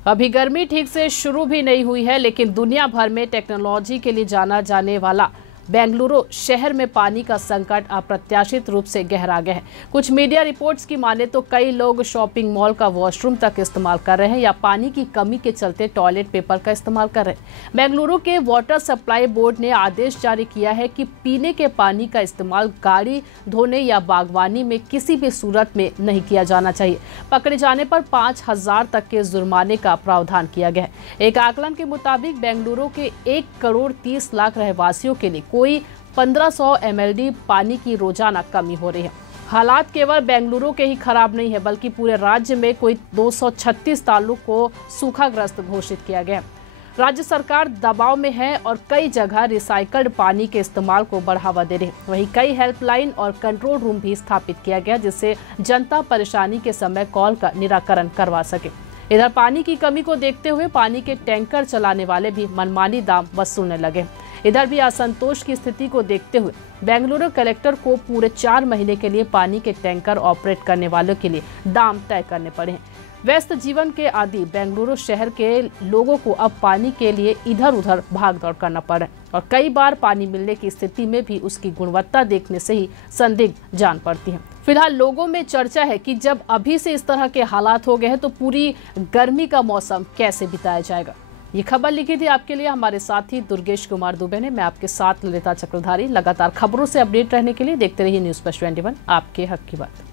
अभी गर्मी ठीक से शुरू भी नहीं हुई है, लेकिन दुनिया भर में टेक्नोलॉजी के लिए जाना जाने वाला बेंगलुरु शहर में पानी का संकट अप्रत्याशित रूप से गहरा गया है। कुछ मीडिया रिपोर्ट्स की माने तो कई लोग शॉपिंग मॉल का वॉशरूम तक इस्तेमाल कर रहे हैं या पानी की कमी के चलते टॉयलेट पेपर का इस्तेमाल कर रहे हैं। बेंगलुरु के वाटर सप्लाई बोर्ड ने आदेश जारी किया है कि पीने के पानी का इस्तेमाल गाड़ी धोने या बागवानी में किसी भी सूरत में नहीं किया जाना चाहिए। पकड़े जाने पर 5,000 तक के जुर्माने का प्रावधान किया गया है। एक आकलन के मुताबिक बेंगलुरु के 1,30,00,000 रहवासियों के लिए कोई 1500 mld पानी की रोजाना कमी हो रही है। हालात केवल बेंगलुरु के ही खराब नहीं है, बल्कि पूरे राज्य में कोई 236 तालुक को सूखाग्रस्त घोषित किया गया है। राज्य सरकार दबाव में है और कई जगह रिसाइकल्ड पानी के इस्तेमाल को बढ़ावा दे रही है। वहीं कई हेल्पलाइन और कंट्रोल रूम भी स्थापित किया गया, जिससे जनता परेशानी के समय कॉल का निराकरण करवा सके। इधर पानी की कमी को देखते हुए पानी के टैंकर चलाने वाले भी मनमानी दाम वसूलने लगे। इधर भी असंतोष की स्थिति को देखते हुए बेंगलुरु कलेक्टर को पूरे 4 महीने के लिए पानी के टैंकर ऑपरेट करने वालों के लिए दाम तय करने पड़े हैं। व्यस्त जीवन के आदि बेंगलुरु शहर के लोगों को अब पानी के लिए इधर उधर भाग दौड़ करना पड़ा और कई बार पानी मिलने की स्थिति में भी उसकी गुणवत्ता देखने से ही संदिग्ध जान पड़ती है। फिलहाल लोगों में चर्चा है कि जब अभी से इस तरह के हालात हो गए हैं तो पूरी गर्मी का मौसम कैसे बिताया जाएगा। ये खबर लिखी थी आपके लिए हमारे साथी दुर्गेश कुमार दुबे ने। मैं आपके साथ ललिता चक्रधारी। लगातार खबरों से अपडेट रहने के लिए देखते रहिए न्यूज़+ 21, आपके हक की बात।